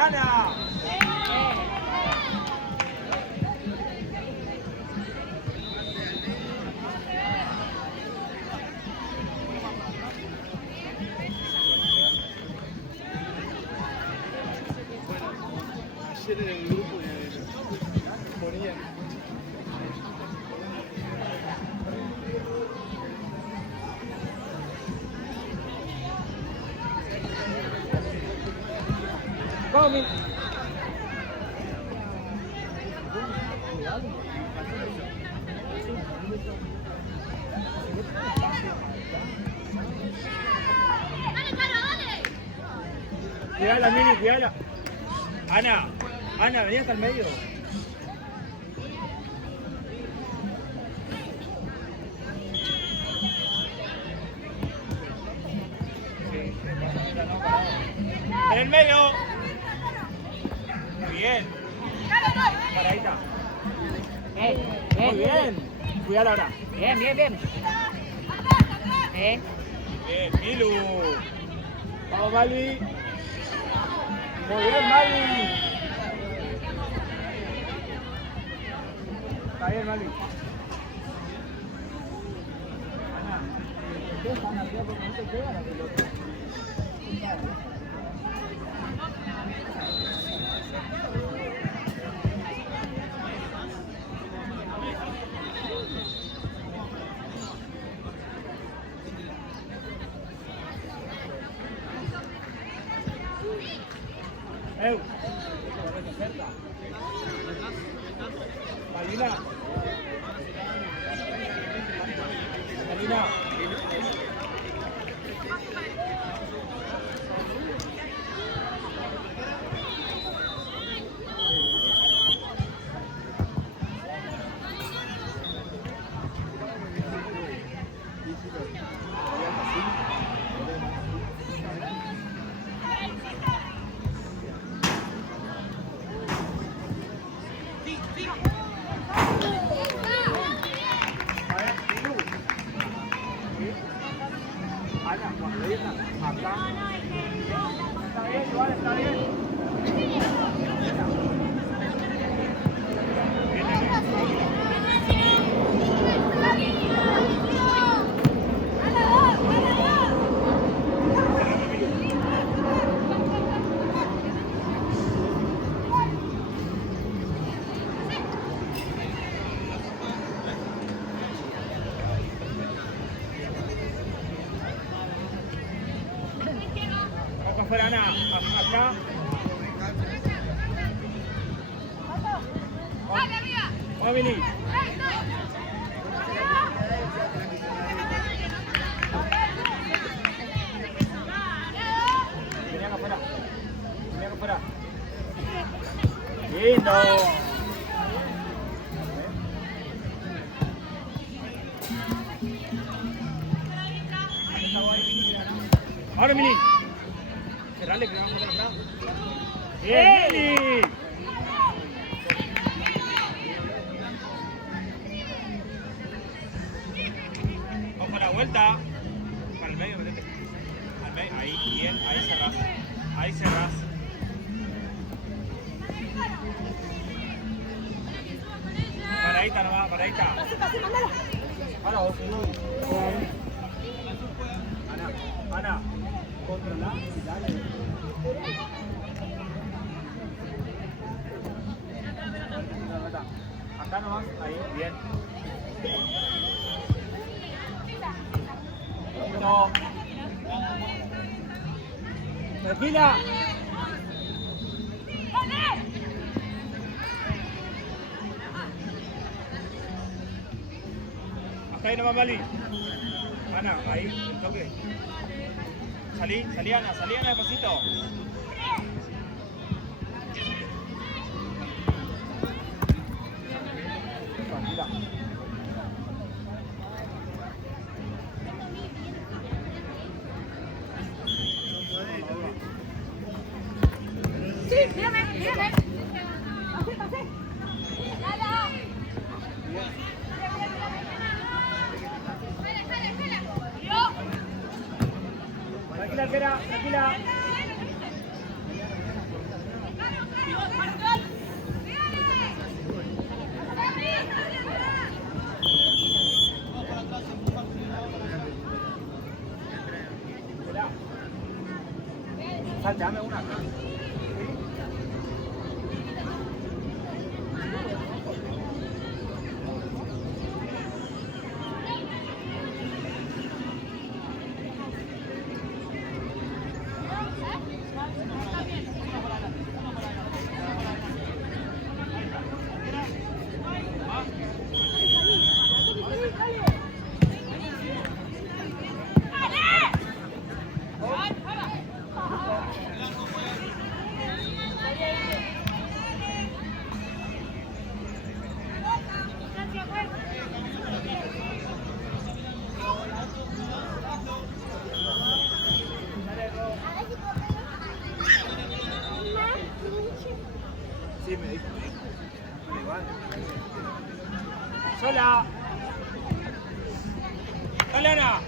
Ana. Ayer en el grupo ponían. Vamos, mi. Cuidala, Mini, cuidala. Ana, Ana, vení hasta el medio. En el medio. Muy bien. Paradita. Muy bien. Cuidala ahora. Bien. Bien, Milu. Vamos, Malvi. Muy bien, Malvi. Está bien, Malvi. Ana, dejan arriba porque no te pega la pelota. Correte cerca. Malina. Malina. Ana, cuando digan acá. Está bien, igual está bien. Acá afuera, Ana. Acá. Vamos, Mini. Vení acá afuera. Vení acá afuera. Lindo. Ahora, Mini. Cerrale que vamos a poner atrás. Bien, Mini. Vamos para la vuelta. Para el medio, metete. Al medio, ahí, bien, ahí cerrás. Ahí cerrás. Paradita nomás, paradita. Ahora vos, Ana, controla y dale. Acá nomás, ahí, bien. No. Tranquila. Hasta ahí nomás, Mali. Ana, ahí, el toque. Salí Ana despacito. Tranquila. Sí, mírame. Pase. Dale. Tranquila, arquera, tranquila. Saltame una. Sí, me dijo. Sola. Dale, Ana.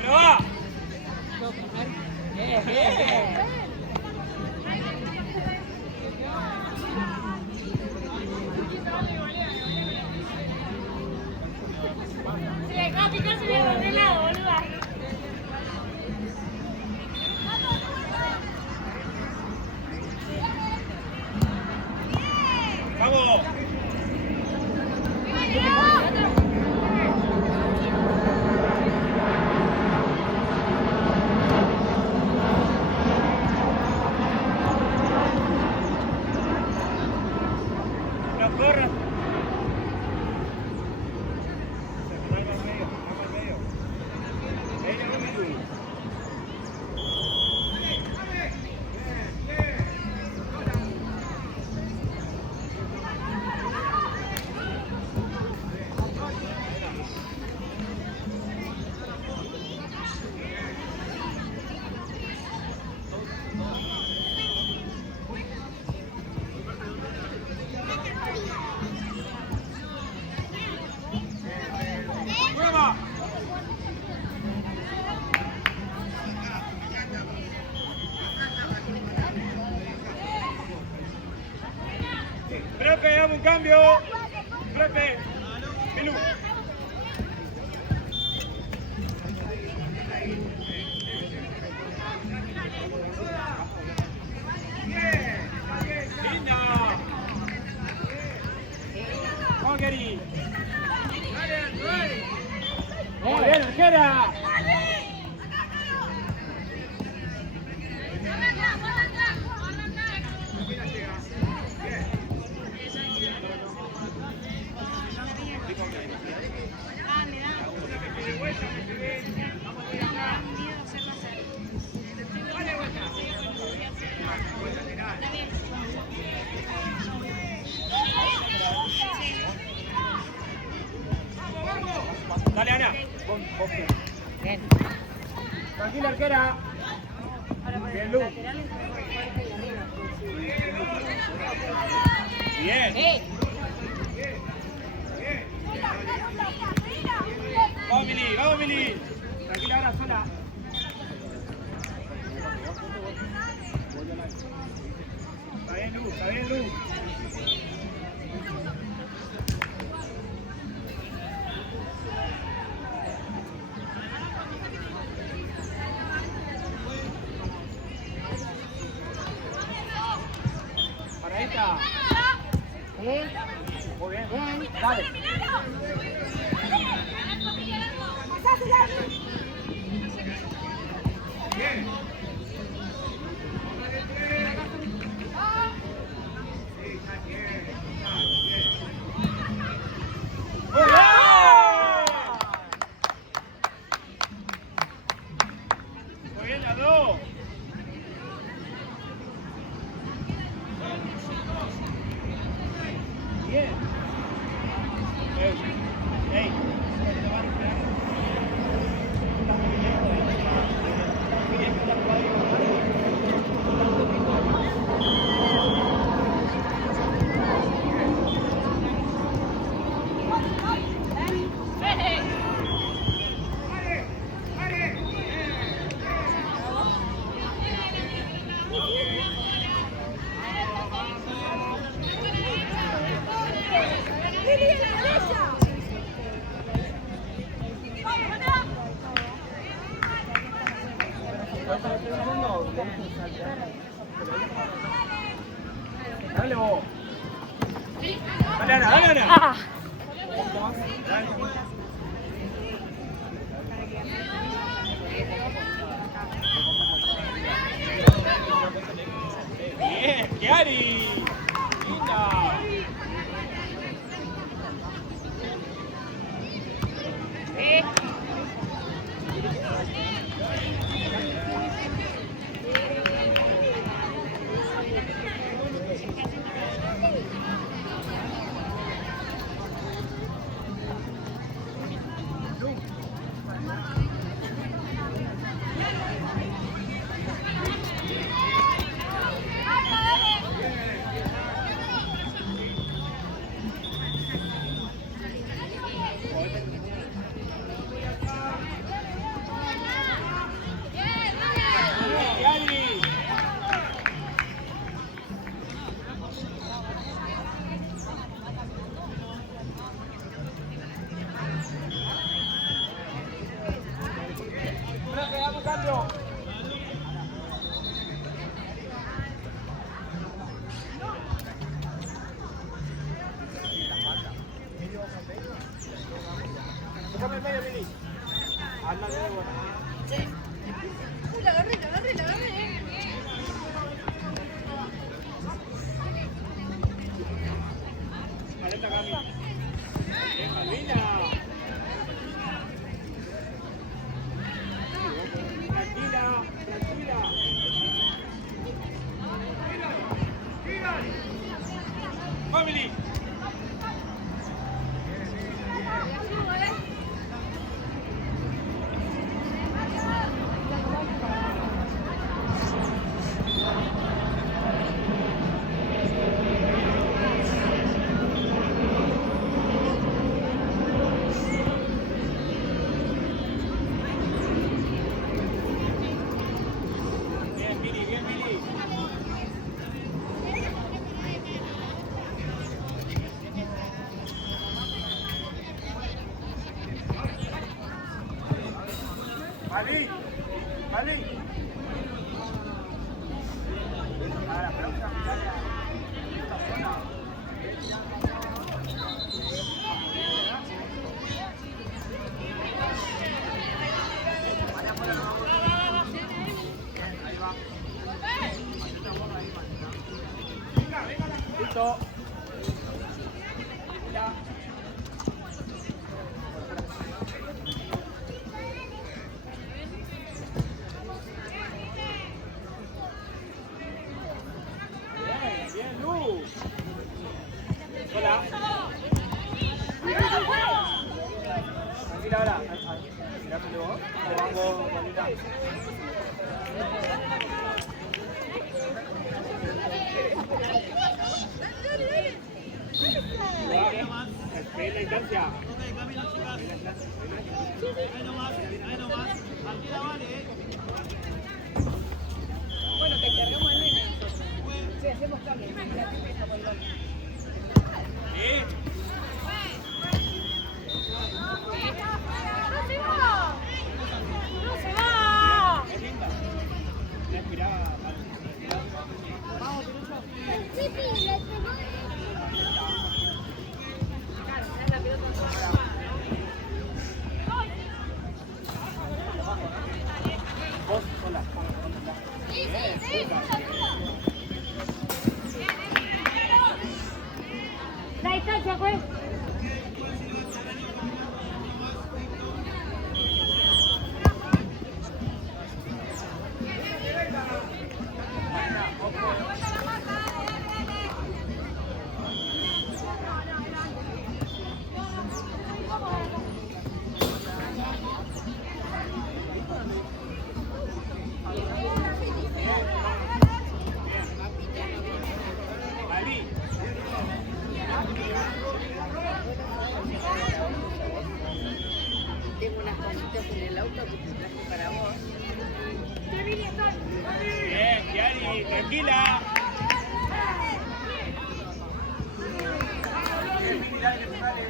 Pero va. Vamos. La corra. Vamos al medio. Ella no me ayuda. ¡Prueba! Prepe, dame un cambio. Prepe. Milú. Linda. Vamos, Gary. Muy bien, arquera. Dale, Ana. Bien. Tranquila, arquera. Bien, Lu. Bien. Vamos, Mili. Tranquila, ahora sola. Está bien, Lu. Paradita. Muy bien. Dale. Bien. Muy bien, las dos. Bien. Ey. Estás muy bien. Dale vos. Dale, Ana, dale, Ana. Ah. Bien, Chiari. Linda. Chiari. Vamos, cambio. Tócame el medio, Mili. Anda de nuevo. La agarré, la agarré, la agarré. Maleta, Cami. Bien, Malvina. Tranquila, tranquila. Family. Bien, Mili, bien, Mili. Mali, Mali. A la próxima, mirale a esta zona. Vaya por el nuevo. Ahí va. Venga, venga. Listo. Ya. Bien, bien, Lu. Hola. Tranquila ahora. Mirame vos. Te banco, Paulina. Espera la instancia. Bueno, que cargamos al nene. Sí, hacemos cambio. ¿Eh? ¡No se va! Es linda. La esperaba. Vos sola. La distancia, pues. Mali. Tengo unas cositas en el auto que te traje para vos. Bien, Chiari, tranquila. Bien, Mili, dale que te sale.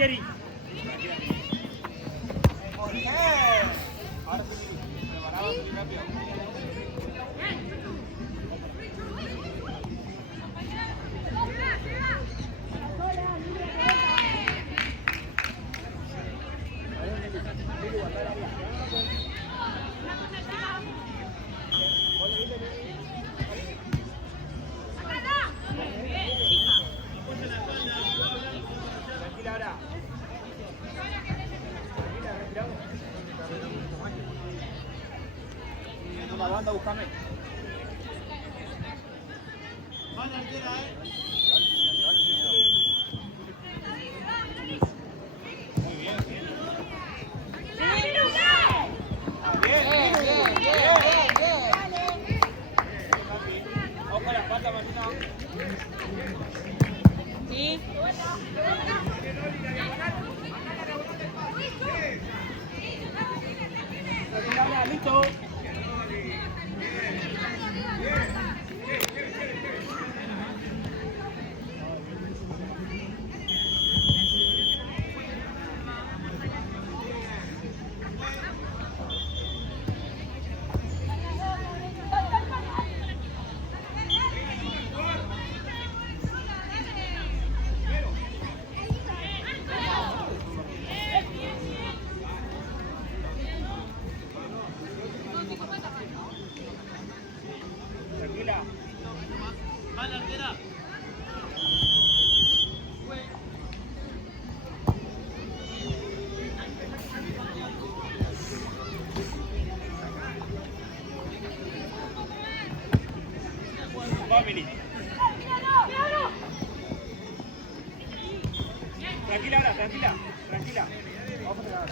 Jerry. Ahora sí, preparado, muy rápido. Tranquila ahora. Tranquila, respiramos. Toma, banda, búscame. Mano entera, Muy bien, bien. Vamos con la espalda, Martina. Sí. Listo. Tranquila. Mala arquera. Va, Mili. Tranquila ahora, tranquila. Tranquila. Vamos a pegar.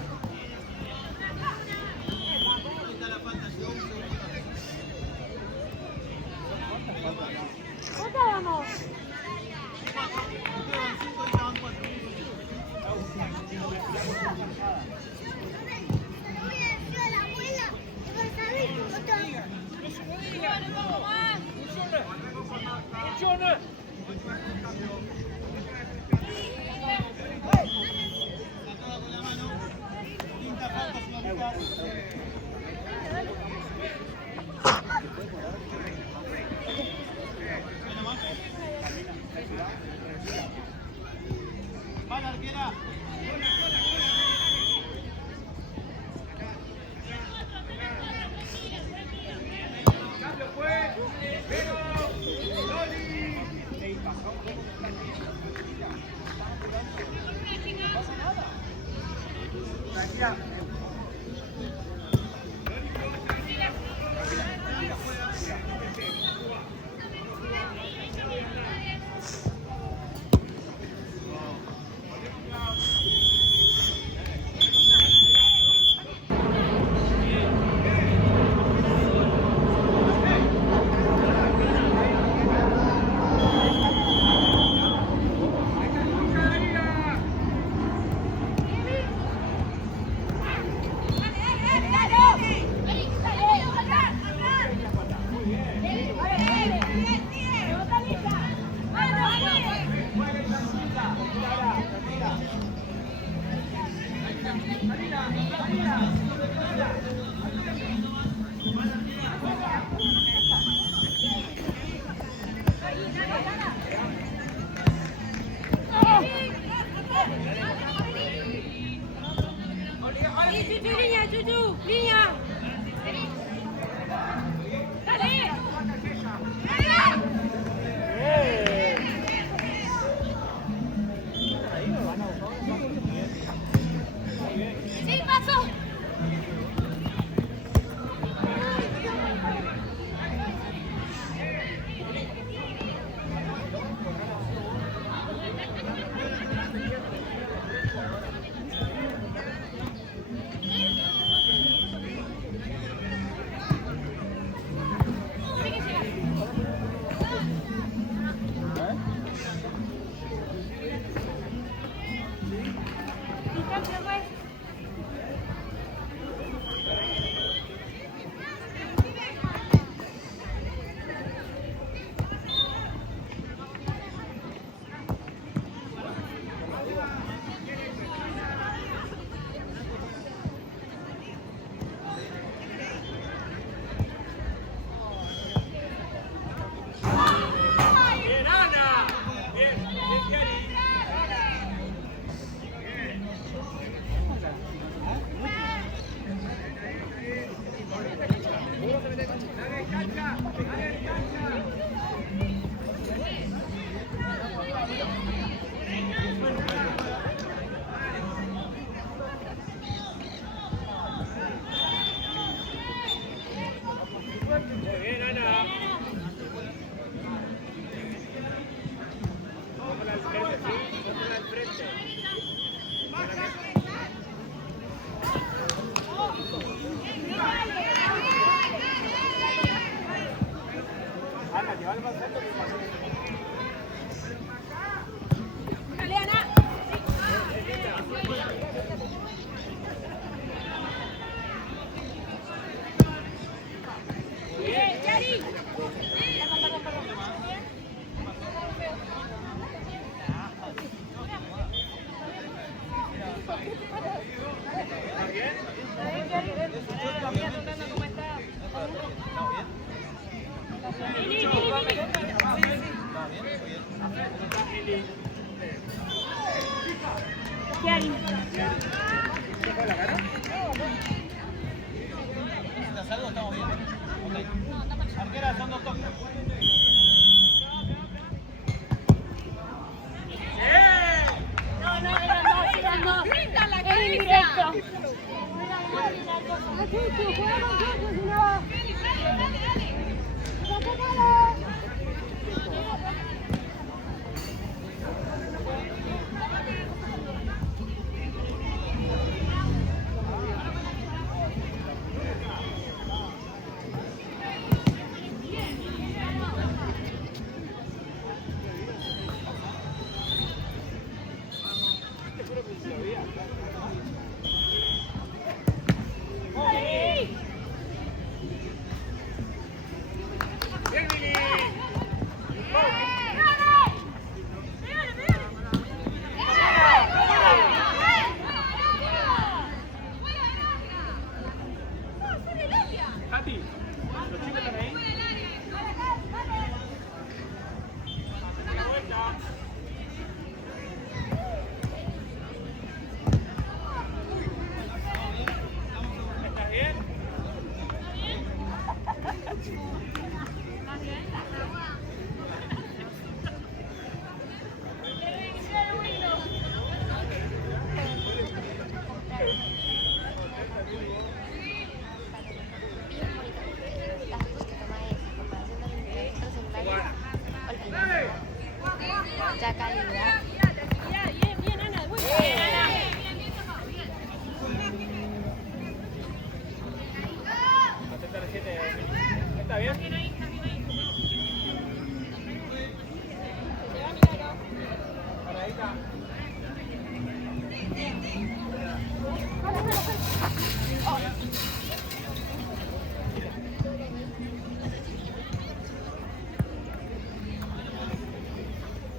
¿Cuánto vamos? Funciona. Mala arquera. Cambio fue. Pero. Loli. Tranquila. Chuchu, línea. Dale. Sí, paso. estamos bien. Ok. Arquera, son 2 toques. Grita en la cabeza. Ya calidad. Bien, Ana. Muy bien, Ana. ¿Está bien? Paradita.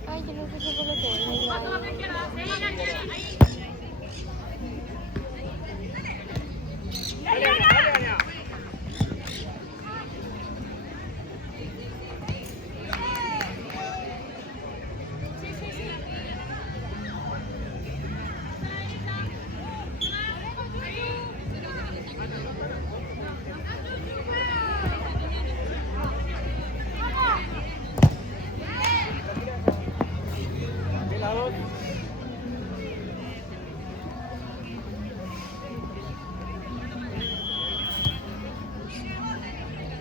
Ay, yo no sé si fue lo que Dale, Ana.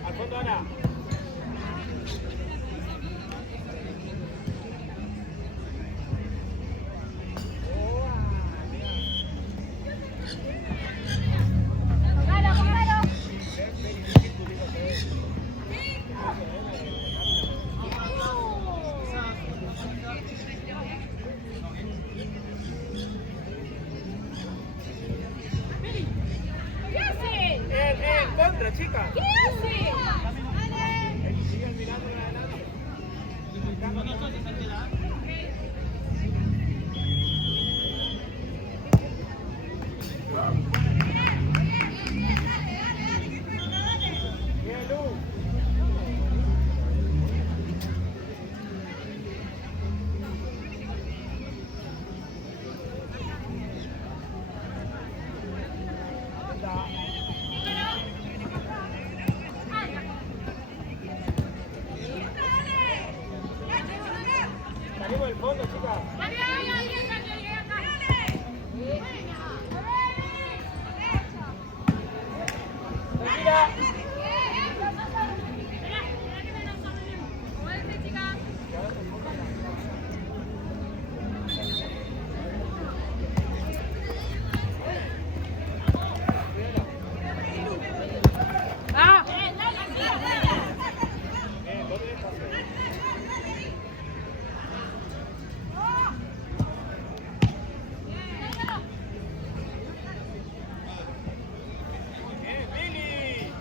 Al fondo, Ana. ¿Qué hace? En contra, chica. ¿Qué hace? Sigan mirando adelante. Son 2 toques, arquera. Bien, Lu. Salimos del fondo, chicas. Tranquila. Ah. Bien, doble espacio. Bien, Lili.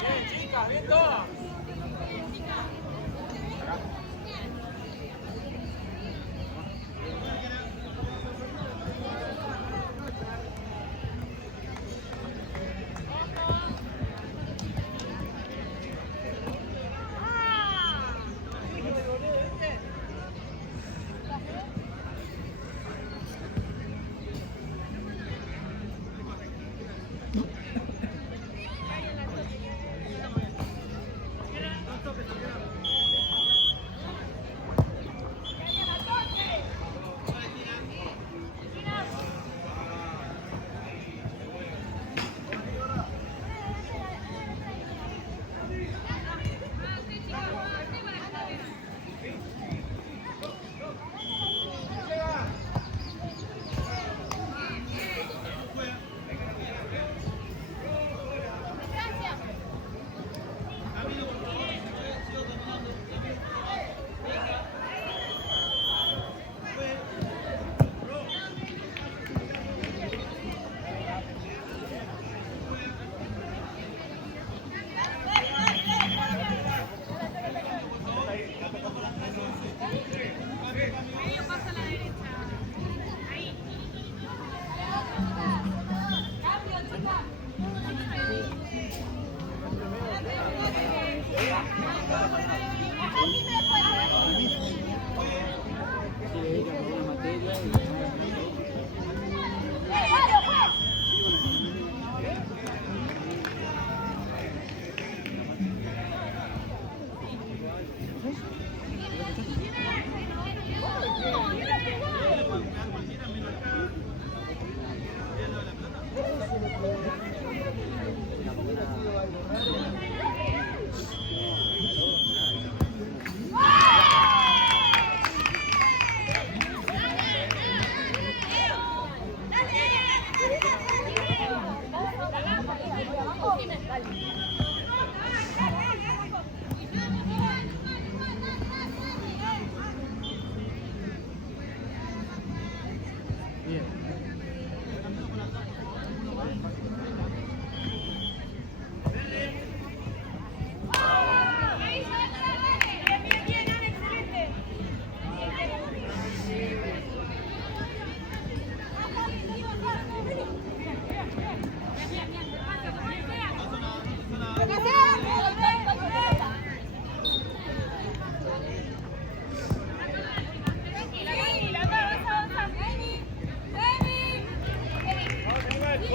Bien, chicas, bien todas.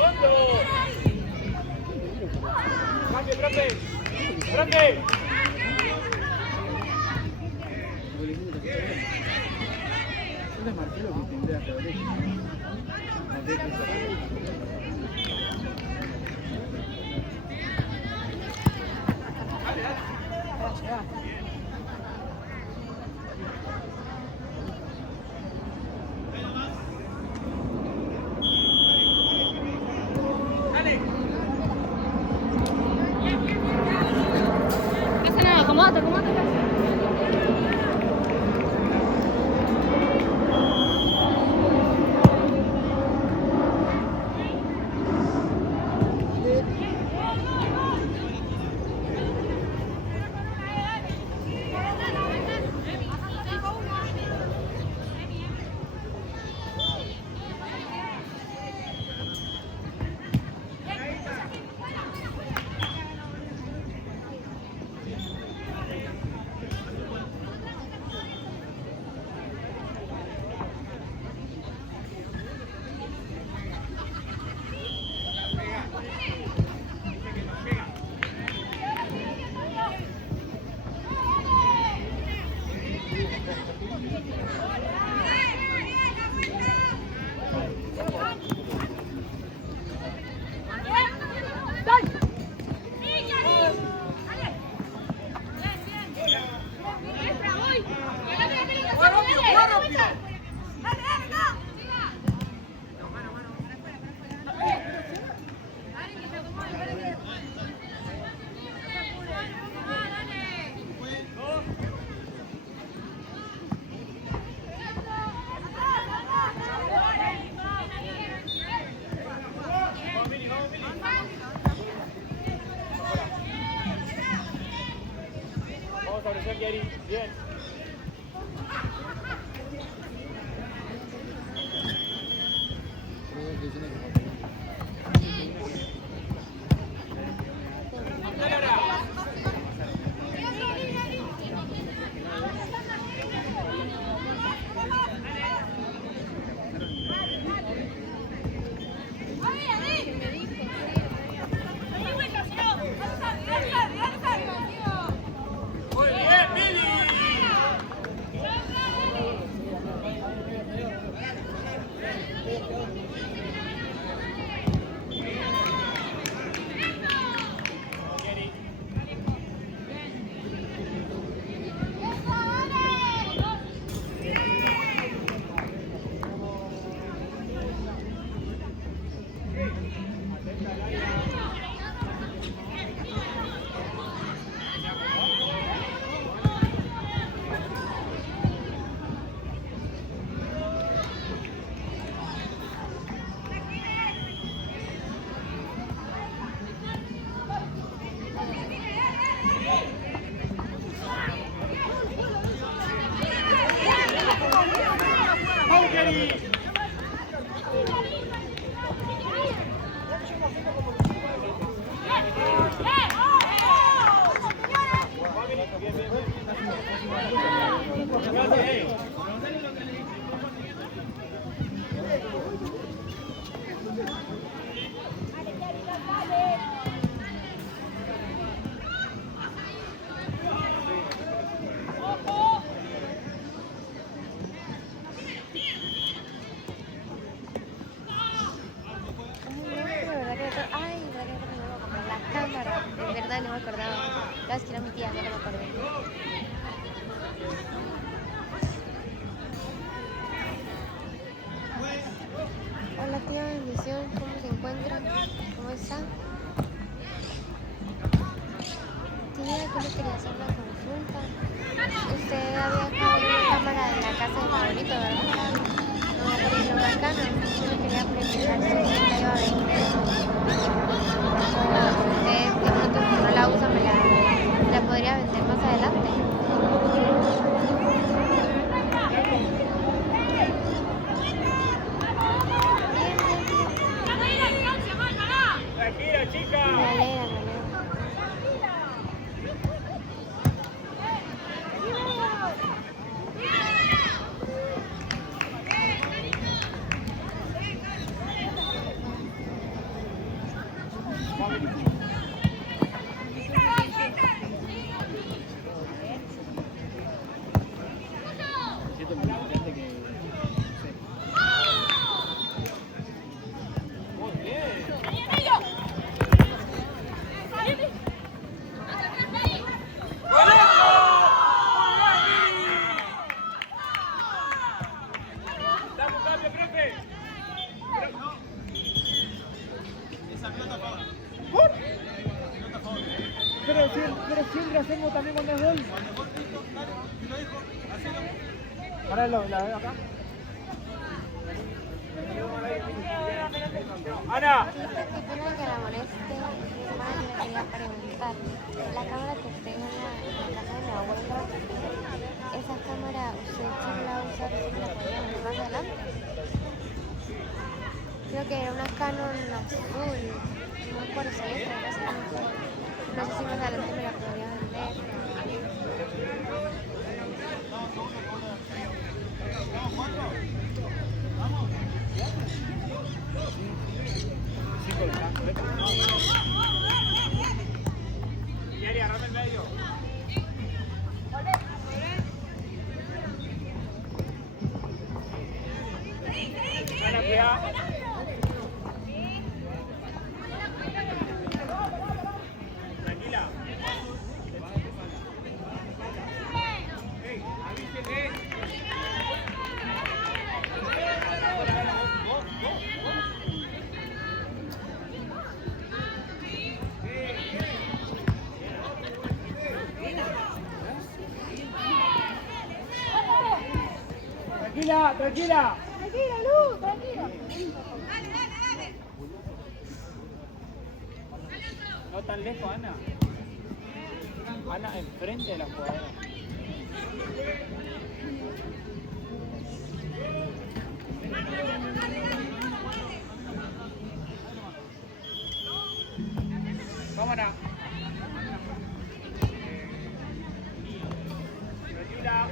fondo. Cambio, profe. Profe. No pasa nada, acomódate, acomódate. Vamos a presionar, Kiari. Bien. Muy bien, Billy. No me acordaba. Claro, es que era mi tía, no me acordé. Hola tía, bendición, ¿cómo se encuentra? ¿Cómo está? Tía, ¿cómo quería hacer una consulta? Usted había acabado una cámara de la casa de favorito, ¿verdad? No, por lo bacano. Yo le quería preguntar si usted la iba a vender. O usted, de pronto, si no la usa, me la podría vender más adelante. Tranquila, chica. Me alegra, me alegra. Pero siempre hacemos también cuando es gol. Para la acá. Ana. Qué pena que la moleste, mi hermana le quería preguntar. La cámara que tengo en la casa de mi abuelo, esa cámara, ¿usted sí la usa si la podía ver más adelante? Creo que era una Canon azul, no me acuerdo si era esa Canon azul. No sé si más adelante me la podría vender. Yeri, agarrame el medio. Ana, cuidado. Tranquila. Avísenle. Tranquila, tranquila. Tranquila, Luz, tranquila. No tan lejos, Ana. Ana enfrente de la jugadora. Vamos, Ana. Tranquila.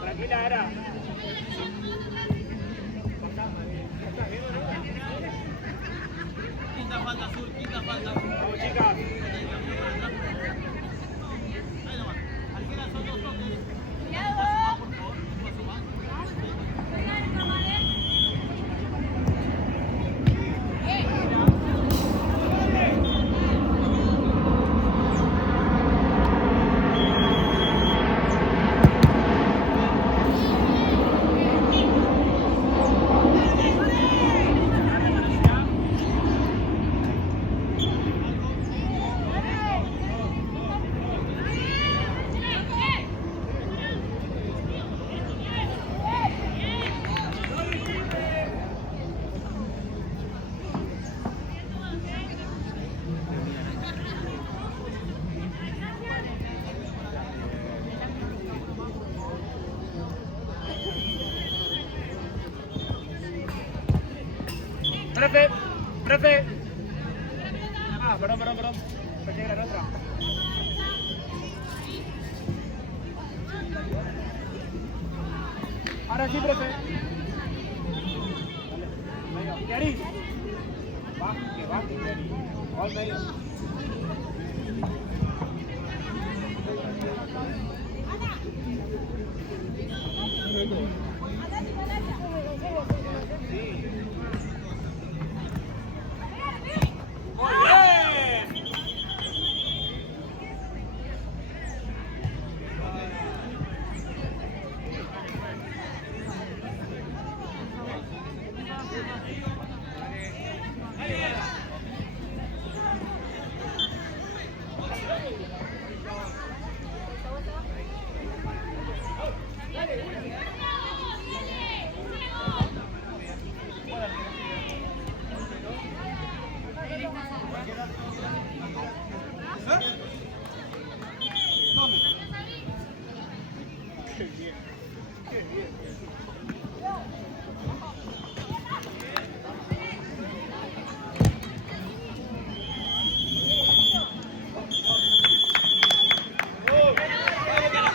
Tranquila, Ara. Quinta falta azul, quinta falta azul. Vamos, chicas. Ahí nomás. Arquera, son dos toques. Por favor, un paso más. Profe, profe. Ah, perdón. Pensé que era la otra. Ahora sí, profe. Dale, Yeri. Baje, Yeri. Va al medio. ¡Muy bien! Qué bien.